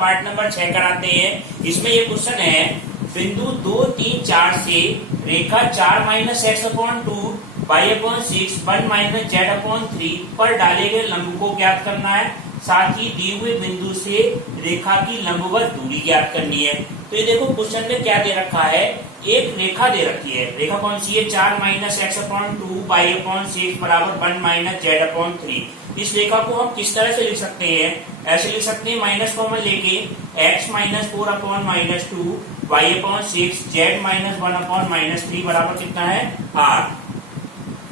Part number 6 कराते हैं। इसमें ये क्वेश्चन है, बिंदु 2, 3, 4 से रेखा 4 minus x upon 2 y upon 6 1 minus z upon 3 पर डाले गए लंब को ज्ञात करना है, साथ ही दिए हुए बिंदु से रेखा की लंबवत दूरी ज्ञात करनी है। तो ये देखो क्वेश्चन में क्या दे रखा है, एक रेखा दे रखी है। रेखा कौन सी है, 4 minus x upon 2 y upon 6 बराबर 1 माइनस जेड अपॉन 3। इस रेखा को हम किस तरह से लिख सकते हैं, ऐसे लिख सकते हैं माइनस कॉमन लेके x minus 4 upon minus 2 y upon 6 z minus 1 upon minus 3 बराबर कितना है r।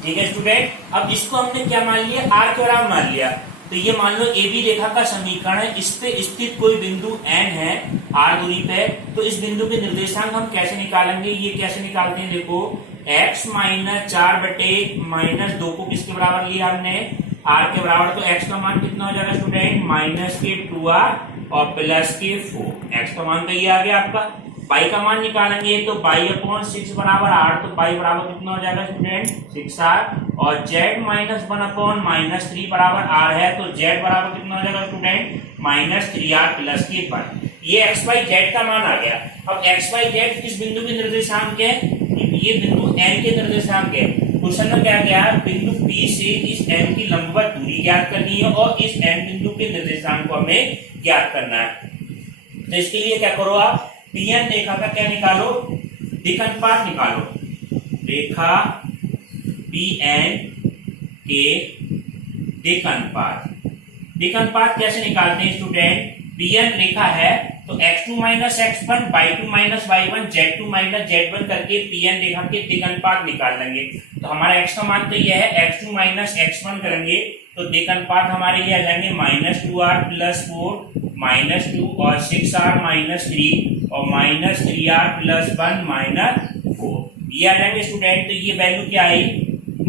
ठीक है स्टूडेंट, अब इसको हमने क्या मान लिया, r के बराबर मान लिया। तो ये मान लो ए बी रेखा का समीकरण है, इस पे स्थित कोई बिंदु n है r दूरी पे। तो इस बिंदु के निर्देशांक हम कैसे निकालेंगे, ये कैसे निकालते हैं, देखो x माइनस 4 बटे माइनस 2 को किसके बराबर लिया हमने, r के बराबर। तो x का मान कितना हो जाएगा स्टूडेंट, माइनस के 2r और प्लस के 4। x का मान तो ये आ गया आपका। y का मान निकालेंगे तो y अपॉन 6 बराबर r, तो y बराबर कितना हो जाएगा स्टूडेंट 6r। और z माइनस 1 अपॉन माइनस 3 बराबर r है, तो z बराबर कितना हो जाएगा स्टूडेंट माइनस 3r प्लस के 1। ये x y z का मान आ गया। अब x y z किस बिंदु के निर्देशांक है, ये बिंदु n के निर्देशांक है। क्वेश्चन में क्या गया, बिंदु P से इस n की लंबवत दूरी ज्ञात करनी है और इस n बिंदु के निर्देशांक को हमें ज्ञात करना है। तो इसके लिए क्या करो आप, PN रेखा का क्या निकालो, दिक् अनुपात निकालो। रेखा PN के दिक् अनुपात, दिक् अनुपात कैसे निकालते हैं स्टूडेंट, PN रेखा है तो x2 minus x1 y2 minus y1 z2 minus z1 करके PN रेखा के दिक् अनुपात निकाल लेंगे। तो हमारा x का मान तो ये है, x2 माइनस x1 करेंगे तो दिक् अनुपात हमारे ये आ जाएंगे माइनस 2r प्लस 4 माइनस 2 और 6r माइनस 3 और माइनस 3r प्लस 1 माइनस 4 ये आ जाएंगे स्टूडेंट। तो ये वैल्यू क्या आई,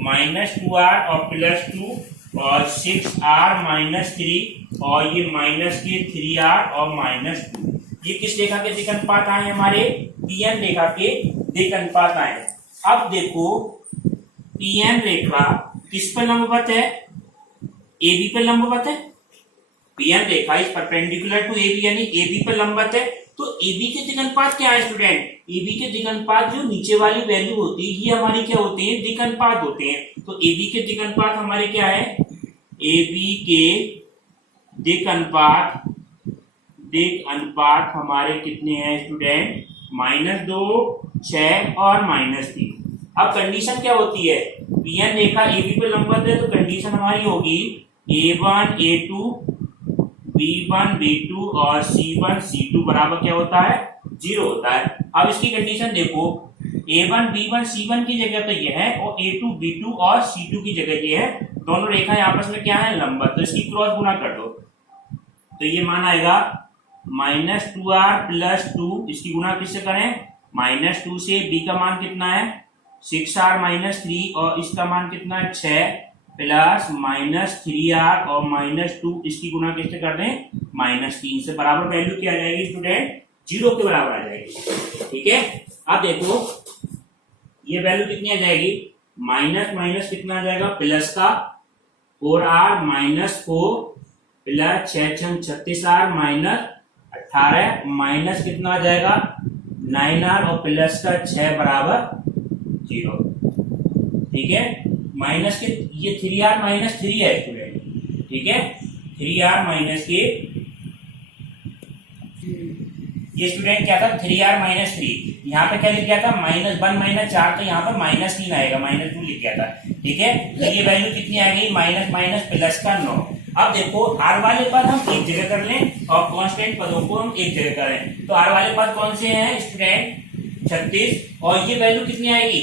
माइनस 2r और प्लस 2 और 6r माइनस 3 और ये माइनस के 3r और माइनस 2। ये किस रेखा के दिक् अनुपात आए, हमारे PN रेखा के दिक् अनुपात आए। अब देखो PN रेखा किस पर लंबवत है, AB पर लंबवत है। PN रेखा इस परपेंडिकुलर टू AB यानी AB पर लंबवत है। तो AB के दिक् अनुपात क्या है स्टूडेंट, AB के दिक् अनुपात जो नीचे वाली वैल्यू होती है ये हमारी क्या होती है, दिक् अनुपात होते हैं। तो AB के दिक् अनुपात हमारे क्या है, AB के दिक् अनुपात, दिक् अनुपात हमारे कितने हैं स्टूडेंट, -2 6 और -3। अब कंडीशन क्या होती है, PN रेखा AB पे लंबवत है तो कंडीशन हमारी होगी A1 A2 B1 B2 और C1 C2 बराबर क्या होता है, 0 होता है। अब इसकी कंडीशन देखो, A1 B1 C1 की जगह तो यह है और A2 B2 और C2 की जगह ये है। दोनों रेखाएं आपस में क्या है, लंबवत। तो इसकी क्रॉस गुना कर दो तो ये मान आएगा माइनस 2r प्लस 2, इसकी गुना किससे करें, माइनस 2 से। B का मान कितना है 6r माइनस 3 और इसका मान कितना है 6 प्लस माइनस 3r और माइनस 2, इसकी गुना किससे कर दें, माइनस 3 से। बराबर वैल्यू क्या आ जाएगी स्टूडेंट, 0 के बराबर आ जाएगी। ठीक है, अब देखो ये वैल्यू कितनी आ जाएगी, माइनस माइनस कितना आ जाएगा, प्लस का 4r minus 4 plus 6 36r minus 18 minus कितना आ जाएगा 9r और प्लस का 6 बराबर 0। ठीक है, माइनस के ये 3r माइनस 3 है स्टूडेंट। ठीक है, 3r माइनस के ये स्टूडेंट क्या था, 3r माइनस 3। यहाँ पे क्या लिख गया था, -1 माइनस 4, तो यहाँ पर -3 आएगा, -2 लिख गया था। ठीक है, तो ये वैल्यू कितनी आ गई, माइनस माइनस प्लस का 9। अब देखो r वाले पद हम एक जगह कर लें और कांस्टेंट पदों को हम एक जगह करें। तो r वाले पद कौन से हैं स्टूडेंट, 36 और ये वैल्यू कितनी आएगी,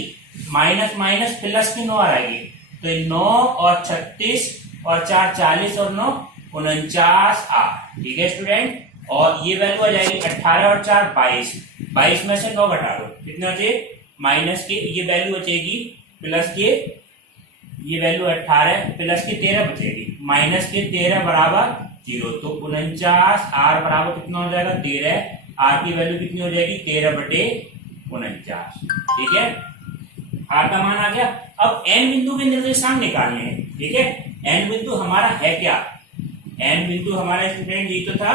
माइनस माइनस प्लस की 9 आएगी। तो 9 और 36 और 4 40 और 9 49 r। ठीक है स्टूडेंट, और ये वैल्यू आ जाएगी 18 और 4 22। 22 में से 9 घटा दो कितना बचे, माइनस के ये वैल्यू बचेगी प्लस के, ये वैल्यू 18 प्लस के 13 बचेगी, माइनस के 13 बराबर 0। तो 49 r बराबर कितना हो जाएगा 13, r की वैल्यू कितनी हो जाएगी 13 बटे 49। ठीक है, r का मान आ गया। अब n बिंदु के निर्देशांक निकालने हैं। ठीक है, n बिंदु हमारा है क्या, n बिंदु हमारा स्टूडेंट ये तो था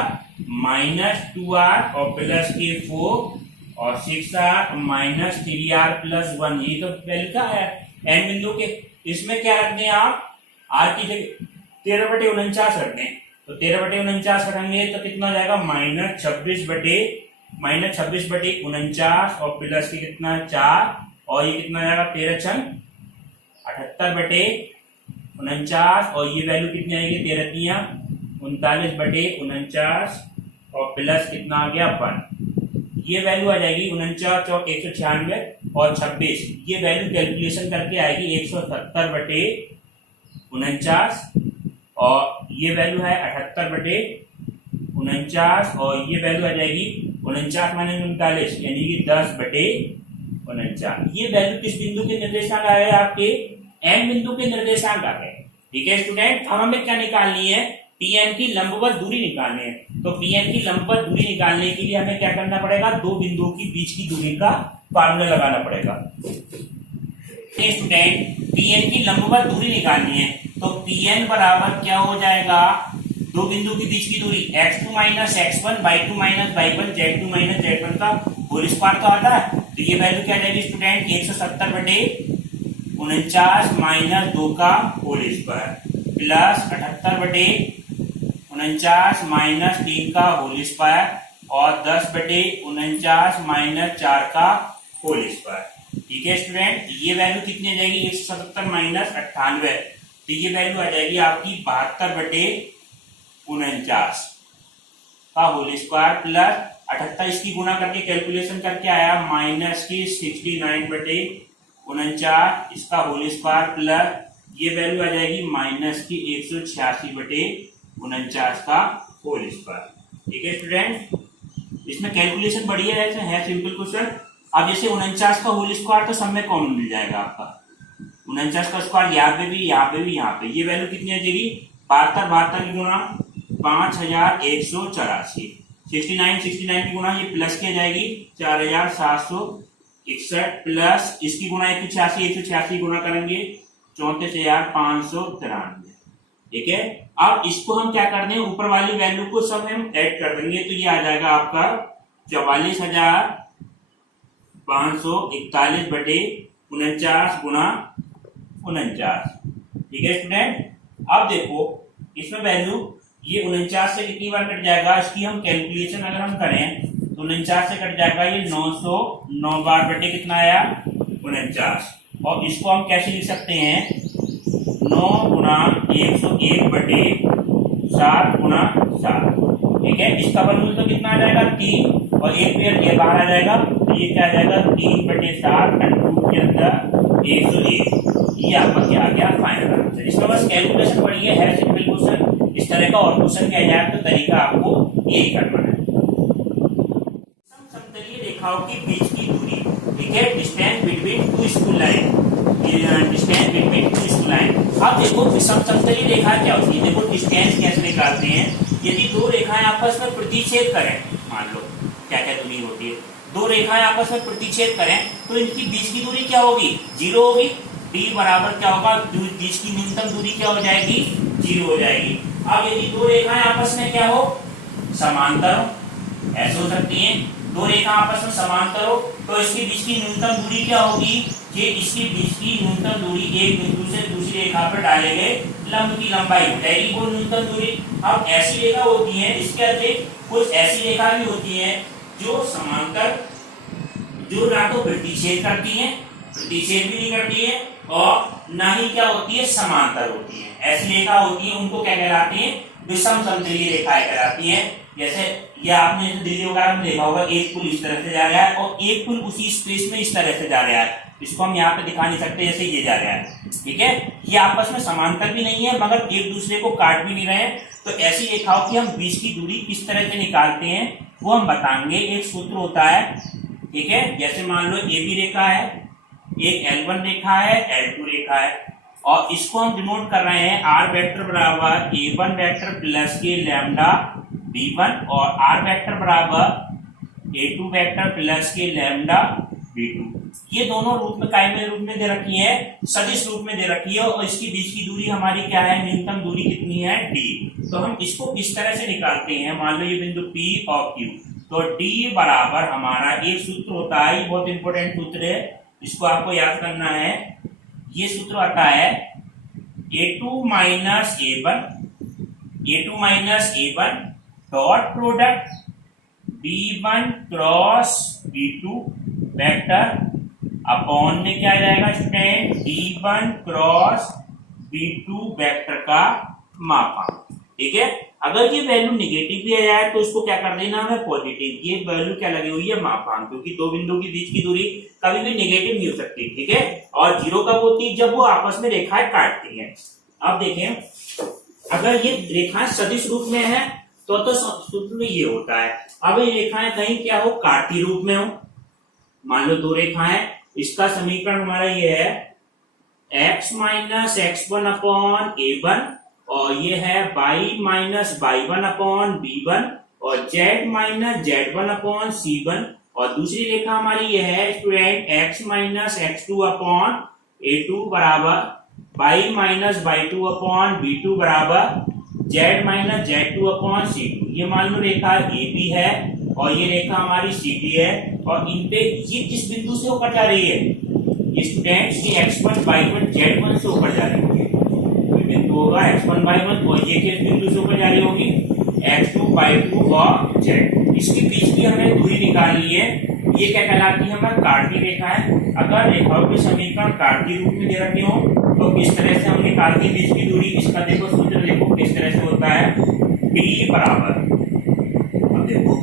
-2r और प्लस के 4 और 6r माइनस 3r प्लस 1। ये तो वैल्यू क्या है n बिंदु के। इसमें क्या रखते हैं आप, r की जगह 13/49 रखते हैं। तो 13/49 रखेंगे तो कितना हो जाएगा -26/49 और प्लस के कितना 4 और ये कितना जाएगा 13×78/49 और ये वैल्यू कितनी आएगी 13×39 और प्लस कितना आ गया 1। ये वैल्यू आ जाएगी 49 और 196 और 26। ये वैल्यू कैलकुलेशन करके आएगी 170/49 और ये वैल्यू है 78/49 और ये वैल्यू आ जाएगी 49 - 39 यानी कि 10/49। ये वैल्यू किस बिंदु के निर्देशांक आ गए आपके n बिंदु के निर्देशांक आ गए। ठीक है स्टूडेंट, अब हमें क्या निकालनी है, Pn की लंबवत दूरी निकालनी है। तो Pn की लंबवत दूरी निकालने के लिए हमें क्या करना पड़ेगा, दो बिंदुओं के बीच की दूरी का फार्मूला लगाना पड़ेगा। स्टूडेंट Pn की लंबवत दूरी निकालनी है तो Pn बराबर क्या हो जाएगा, दो बिंदु के बीच की दूरी x2 - x1 y2 - y1 z2 - z1 का होल स्क्वायर तो आता है। तो ये वैल्यू क्या जाएगी स्टूडेंट 170/49 माइनस 2 का होल स्क्वायर प्लस 78/49 माइनस 3 का होल स्क्वायर और 10/49 माइनस 4 का होल स्क्वायर। ठीक है स्टूडेंट, ये वैल्यू कितनी आ जाएगी 170 माइनस 98 तो ये वैल्यू आ जाएगी आपकी 72/49 का होल स्क्वायर प्लस 78 इसकी गुणा करके कैलकुलेशन करके आया माइनस की 69/49 इसका होल स्क्वायर प्लस ये वैल्यू आ जाएगी माइनस की 186/49 का होल स्क्वायर। ठीक है स्टूडेंट, इसमें कैलकुलेशन बढ़िया है सिंपल क्वेश्चन। अब जैसे 49 का होल स्क्वायर तो सब में कॉमन मिल जाएगा आपका, 49 का स्क्वायर यहाँ पे भी यहाँ पे भी यहाँ पे। ये वैल्यू कितनी आ जाएगी 72 की गुणा 5184, 69 की गुणा ये प्लस की आ जाएगी 4761 प्लस इसकी गुणा 186 गुणा करेंगे 34,593। ठीक है, अब इसको हम क्या कर दें, ऊपर वाली वैल्यू को सब हम ऐड कर देंगे तो ये आ जाएगा आपका 44,541/49 गुणा 49। ठीक है स्टूडेंट, अब देखो इसमें वैल्यू ये 49 से कितनी बार कट जाएगा, इसकी हम कैलकुलेशन अगर हम करें तो 49 से कट जाएगा ये 909 बार बटे कितना आया 49 और इसको हम कैसे लिख सकते हैं 9 गुणा 101/7 गुणा 7। ठीक है, इसका वर्गमूल तो कितना आ जाएगा 3 और एक पेयर ये बाहर आ जाएगा तो ये क्या आ जाएगा 3/7 के अंदर 101। ये आपका क्या आ गया फाइनल आंसर। इसका बस कैलकुलेशन बढ़िया है सिंपल क्वेश्चन। इस तरह का और क्वेश्चन किया जाए तो तरीका आपको यही करना है। समतलीय रेखाओं के बीच की दूरी, ठीक है, distance between two school line, distance between two school line. अब देखो समतलीय रेखा क्या होती है, देखो डिस्टेंस कैसे निकालते हैं। यदि दो रेखाएं आपस में प्रतिच्छेद करें, मान लो क्या क्या दूरी होती है, दो रेखाएं आपस में प्रतिच्छेद करें तो इनकी बीच की दूरी क्या होगी 0 होगी। d बराबर क्या होगा, बीच की न्यूनतम दूरी क्या हो जाएगी 0 हो जाएगी। अब यदि दो रेखाएं आपस में क्या हो समांतर हो, ऐसे हो सकती हैं, दो रेखा आपस में समांतर हो तो इसके बीच की न्यूनतम दूरी क्या होगी कि इसके बीच की न्यूनतम दूरी एक बिंदु से दूसरी रेखा पर डाले गए लंब की लंबाई हो जाएगी वो न्यूनतम दूरी। अब ऐसी रेखा होती है, इसके अतिरिक्त कुछ ऐसी रेखा भी होती है जो समांतर, जो ना तो प्रतिच्छेद करती है, प्रतिच्छेद भी नहीं करती है और ना ही क्या होती है समांतर होती है। ऐसी रेखा होती है उनको क्या कहलाती है विषम समतलीय रेखाएं कहलाती है। जैसे ये आपने दिल्ली वगैरह में देखा होगा, एक पुल इस तरह से जा रहा है और एक पुल उसी स्पेस में इस तरह से जा रहा है। इसको हम यहाँ पे दिखा नहीं सकते जैसे ये जा रहा है। ठीक है, ये आपस में समांतर भी नहीं है मगर एक दूसरे को काट भी नहीं रहे। तो ऐसी रेखाओं की हम बीच की दूरी किस तरह से निकालते हैं वो हम बताएंगे। एक सूत्र होता है, ठीक है, जैसे मान लो ए बी रेखा है, एक L1 रेखा है, L2 रेखा है और इसको हम डिनोट कर रहे हैं R वेक्टर बराबर A1 वेक्टर प्लस के लैम्डा B1 और R वेक्टर बराबर A2 वेक्टर प्लस के लैम्डा B2। ये दोनों रूप में कायमी रूप में दे रखी है, सदिश रूप में दे रखी है, और इसकी बीच की दूरी हमारी क्या है, न्यूनतम दूरी कितनी है, d। तो हम इसको किस तरह से निकालते हैं, मान लो ये बिंदु P और Q, तो d बराबर हमारा एक सूत्र होता है, ये बहुत इंपॉर्टेंट सूत्र है, इसको आपको याद करना है। ये सूत्र आता है A2 minus A1 dot product B1 cross B2 vector upon में क्या जाएगा student, B1 cross B2 vector का मापांक। ठीक है, अगर ये वैल्यू निगेटिव भी आ जाए तो इसको क्या कर देना है, पॉजिटिव। ये वैल्यू क्या लगी हुई है, मापांक, क्योंकि दो बिंदु के बीच की दूरी कभी भी निगेटिव नहीं हो सकती। ठीक है, और जीरो कब होती है, जब वो आपस में रेखाएं काटती हैं। अब देखें, अगर ये रेखाएं सदिश रूप में है तो सूत्र में ये होता है। अब ये रेखाएं कहीं क्या हो, काटी रूप में हो, मान लो दो रेखाएं, इसका समीकरण हमारा ये है x minus x1 upon a1, और ये है y minus y1 upon b1, और z minus z1 upon c1, और दूसरी रेखा हमारी ये है student x minus x2 upon a2 बराबर y minus y2 upon b2 बराबर z minus z2 upon c2। ये मान लो रेखा AB है और ये रेखा हमारी CD है, और इन पे ये किस बिंदु से होकर जा रही है, ये स्टूडेंट्स की x1 y1 z1 से होकर जा रही होगी। कोई बिंदु होगा x1 y1, और ये किस बिंदु से होकर जा रही होगी, x2 y2 और z। इसके बीच की हमें दूरी निकालनी है, ये क्या कहलाती है, हमारी काटती रेखा है। अगर रेखाओं के समीकरण काटती रूप में दे रखे हो तो किस तरह से हम निकालते हैं बीच की दूरी, इसका देखो सूत्र देखो किस तरह से होता है, d बराबर, अब देखो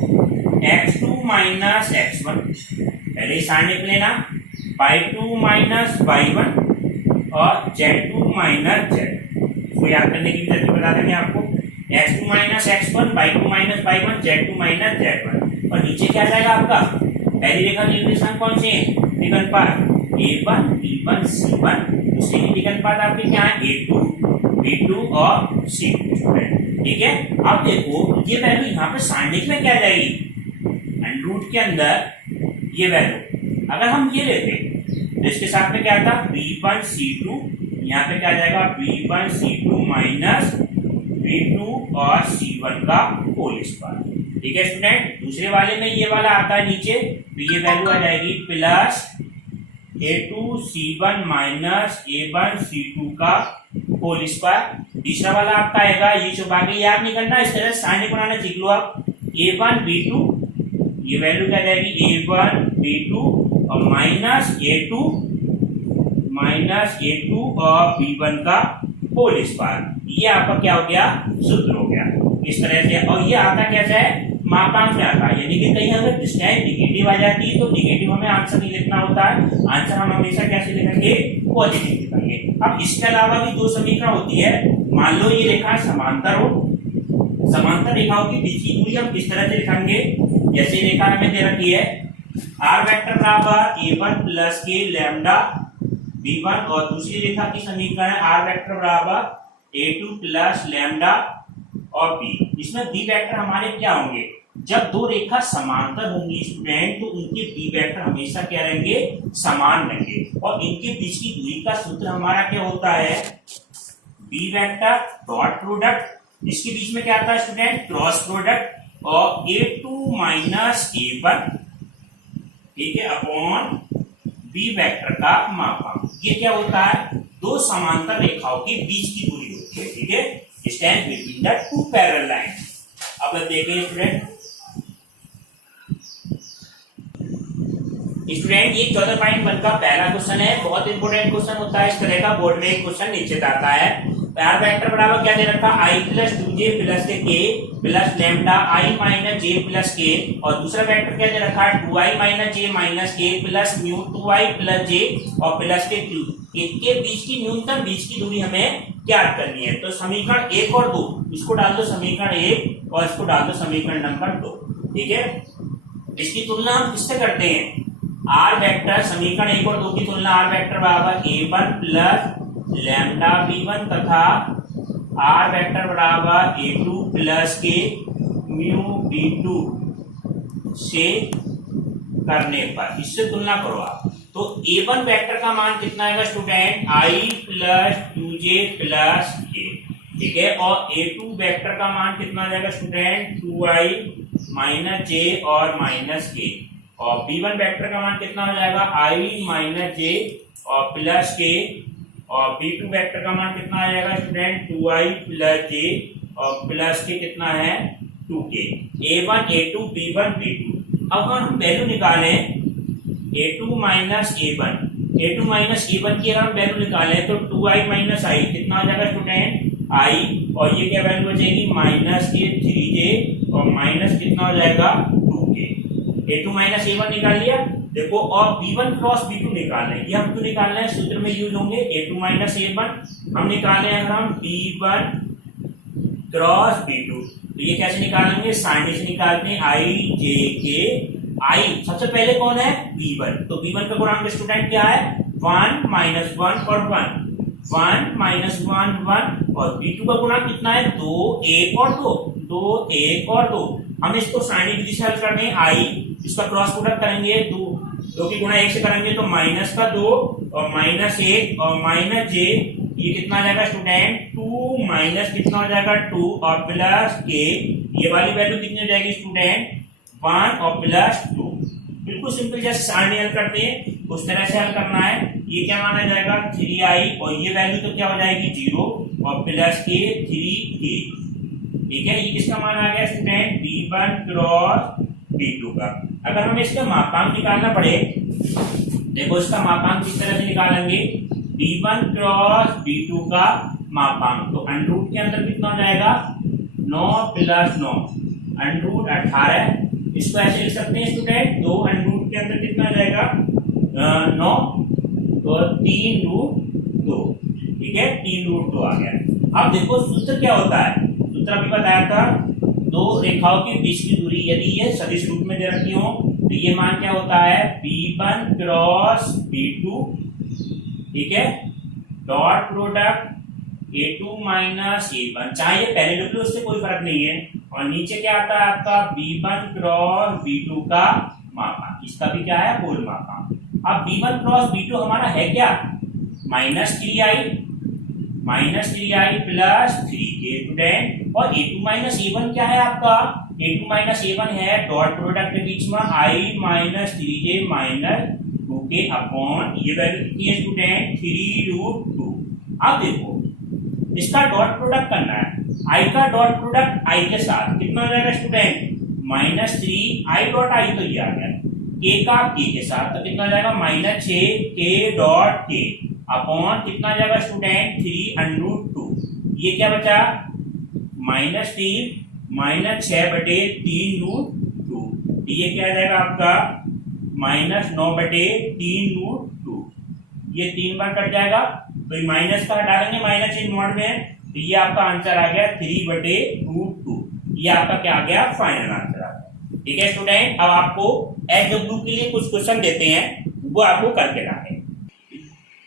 x2 माइनस x1, पहले साइन लिख लेना, y2 माइनस y1 और z2 माइनस z। इसको याद करने की तरकीब बता देंगे आपको, x2 minus x1, y2 minus y1, z2 minus z1। और नीचे क्या जाएगा आपका, पहली रेखा के निर्देशांक कौन से हैं, निगनपात a1 b1 c1, दूसरी की निगनपात आपके क्या है, a2 b2 और c2। ठीक है, अब देखो ये वैल्यू यहाँ पे साइनिक में क्या जाएगी, अंडर के अंदर ये वैल्यू अगर हम ये लेते तो इसके साथ में क्या था, b1 c2, यहाँ पे क्या जाएगा, b1 c2 माइनस b2 और c1 का होल स्क्वायर। ठीक है स्टूडेंट, दूसरे वाले में ये वाला आता है नीचे, तो ये वैल्यू आ जाएगी plus a2 c1 minus a1 c2 का होल स्क्वायर। तीसरा वाला आपका आएगा, ये जो बाकी याद नहीं करना, इस तरह साइन बनाना सीख लो आप, a1 b2, ये वैल्यू क्या जाएगी, a1 b2 और माइनस a2 और b1 का होल स्क्वायर। ये आपका क्या हो गया, सूत्र हो गया इस तरह से। और ये आता कैसे है, मापांक में आता है, यानी कि कहीं अगर डिस्टेंस निगेटिव आ जाती है तो निगेटिव हमें आंसर नहीं लिखना होता है, आंसर हम हमेशा कैसे लिखेंगे, पॉजिटिव लिखेंगे। अब इसके अलावा भी दो समीकरण होती है, मान लो ये रेखा समांतर हो, समांतर रेखाओं की बीच की दूरी हम किस तरह से लिखेंगे, जैसे रेखा हमें दे रखी है r वेक्टर बराबर a1 प्लस के लैम्डा b1, और दूसरी रेखा की समीकरण है r वेक्टर बराबर a2 प्लस लैम्डा और b। इसमें b वेक्टर हमारे क्या होंगे, जब दो रेखा समांतर होंगी स्टूडेंट तो उनके b वेक्टर हमेशा क्या रहेंगे, समान रहेंगे, और इनके बीच की दूरी का सूत्र हमारा क्या होता है, b वेक्टर डॉट प्रोडक्ट, इसके बीच में क्या आता है स्टूडेंट, क्रॉस प्रोडक्ट, और a2 माइनस a1, ठीक है, अपॉन b वेक्टर का मापांक। ये क्या होता है, दो समांतर रेखाओं के बीच की दूरी होती है। ठीक है, stand between the two parallel line. अब देखें स्टूडेंट, ये 14.1 का पहला क्वेश्चन है, बहुत इंपोर्टेंट क्वेश्चन होता है इस तरह का, बोर्ड में एक क्वेश्चन नीचे आता है। आर वेक्टर बराबर क्या दे रखा, i प्लस 2j प्लस के plus lambda i minus j plus के, और दूसरा वेक्टर क्या दे रखा है, 2i माइनस j माइनस के plus mu 2i plus j और प्लस के क्यू। इनके बीच की न्यूनतम बीच की दूरी हमें ज्ञात करनी है। तो समीकरण 1 और 2 इसको डाल दो समीकरण 1 और इसको डाल दो समीकरण नंबर 2। ठीक है, इसकी तुलना हम किससे करते हैं, आर वेक्टर, समीकरण 1 और 2 की तुलना आर वेक्टर बराबर a1 प्लस लैम्डा b1 तथा आर वेक्टर बराबर a2 प्लस के म्यू b2 से करने पर, इससे तुलना करो आप, तो तो A1 वेक्टर का मान कितना आएगा student, I plus 2J plus K, ठीक है। और A2 वेक्टर का मान कितना आ जाएगा स्टूडेंट, 2I माइनस J और माइनस K। और B1 वेक्टर का मान कितना हो जाएगा, I माइनस J और प्लस K। और B2 वेक्टर का मान कितना आ जाएगा स्टूडेंट, 2I प्लस J और प्लस K कितना है, 2K। A1 A2 B1 B2। अब हम वैल्यू निकालें A2 minus A1, A2 minus A1 की अगर हम वैल्यू निकालें तो 2I माइनस I कितना हो जाएगा स्टूडेंट, I, और ये क्या वैल्यू हो जाएगी, माइनस के 3J और माइनस कितना हो जाएगा 2K। A2 माइनस A1 निकाल लिया। देखो और B1 क्रॉस B2 निकालना है, ये हम क्यों निकालना है, सूत्र में यूज होंगे। A2 माइनस A1 हम निकाले अगर हम B1 क्रॉस B2, तो ये कैसे निकालेंगे, साइड से निकालते हैं, I J K I सबसे पहले कौन है, B1, तो B1 का गुणांक स्टूडेंट क्या है, 1 माइनस 1 और 1, 1 माइनस 1 1। और B2 का गुणांक कितना है, 2 1 और 2, 2 1 और 2। हम इसको साइड विधि से हल करने हैं, I इसका क्रॉस प्रोडक्ट करेंगे, 2 की गुणा 1 से करेंगे तो माइनस का 2 और माइनस 1 और माइनस J, ये कितना आ जाएगा स्टूडेंट, 2 माइनस कितना हो जाएगा 2 और प्लस K, ये वाली वैल्यू कितनी हो जाएगी स्टूडेंट, 1 और प्लस 2। बिल्कुल सिंपल, जैसे सारणी हल करते हैं उस तरह से हल करना है। ये क्या माना जाएगा, 3I, और ये वैल्यू तो क्या हो जाएगी 0 और प्लस के 3K, ठीक है। ये किसका मान आ गया स्टूडेंट, B1 क्रॉस B2 का। अगर हमें इसका मापांक निकालना पड़े, देखो इसका मापांक किस तरह से निकालेंगे, B1 क्रॉस B2 का मापांक, तो अंडर रूट के अंदर कितना हो जाएगा, 9 प्लस 9 अंडर रूट 18। इसको ऐसे लिख सकते हैं स्टूडेंट, 2 अंडर रूट के अंदर कितना आ जाएगा, 9, तो 3 रूट 2, ठीक है, 3 रूट 2 आ गया। अब देखो सूत्र क्या होता है, सूत्र अभी बताया था, दो रेखाओं के बीच की दूरी यदि ये सदिश रूप में दे रखी हो तो ये मान क्या होता है, B1 क्रॉस B2, ठीक है, dot product A2 minus A1, चाहे ये पहले लिख लो उससे कोई फर्क नहीं है। और नीचे क्या आता है आपका, B1 क्रॉस B2 का मापांक, इसका भी क्या है, होल मापांक। अब B1 क्रॉस B2 हमारा है क्या, minus 3I plus 3K student. और A2 माइनस A1 क्या है आपका, A2 माइनस A1 है डॉट प्रोडक्ट के बीच में I minus 3J minus 2K upon, ये वैल्यू कितनी है स्टूडेंट, 3 रूट 2। अब देखो इसका डॉट प्रोडक्ट करना है, I का डॉट प्रोडक्ट I के साथ कितना हो जाएगा student, minus 3I dot I, तो ये आ गया, K का K के साथ तो कितना हो जाएगा, minus 6K dot K upon कितना जाएगा स्टूडेंट, 3 अंडर रूट 2। ये क्या बचा, माइनस 3 माइनस 6 बटे 3 रूट 2, ये क्या जाएगा आपका, माइनस 9 बटे 3 रूट 2। ये 3 बार कट जाएगा तो माइनस का हटा देंगे, माइनस इन मोड में, तो ये आपका आंसर आ गया 3 बटे रूट 2। ये आपका क्या आ गया, फाइनल आंसर आ गया, ठीक है स्टूडेंट। अब आपको SW के लिए कुछ क्वेश्चन देते हैं, वो आपको करके लाएं।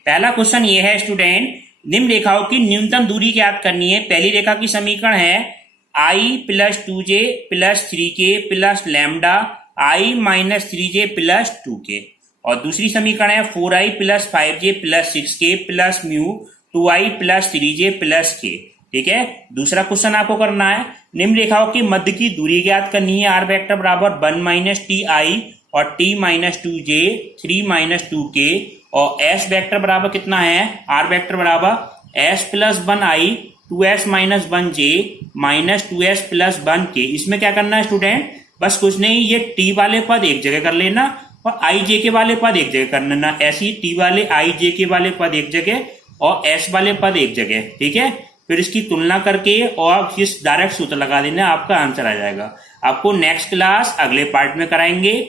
पहला क्वेश्चन ये है स्टूडेंट, निम्न रेखाओं की न्यूनतम दूरी ज्ञात करनी है। पहली रेखा की समीकरण है I plus 2J plus 3K plus lambda I minus 3J plus 2K, और दूसरी समीकरण है 4I plus 5J plus 6K plus mu 2I plus 3J plus K, ठीक है। दूसरा क्वेश्चन आपको करना है, निम्न रेखाओं के मध्य की दूरी ज्ञात करनी है। R वेक्टर बराबर 1 माइनस TI और T minus 2J 3 minus 2K, और S वेक्टर बराबर कितना है, R वेक्टर बराबर S plus 1I 2S minus 1J minus 2S plus 1K। इसमें क्या करना है स्टूडेंट, बस कुछ नहीं, ये T वाले पद एक जगह कर लेना और IJ के वाले पद एक जगह कर लेना, ऐसी T वाले IJ के वाले पद एक जगह और S वाले पद एक जगह, ठीक है। फिर इसकी तुलना करके और इस डायरेक्ट सूत्र लगा देना, आपका आंसर आ जाएगा। आपको नेक्स्ट क्लास अगले पार्ट में कराएंगे।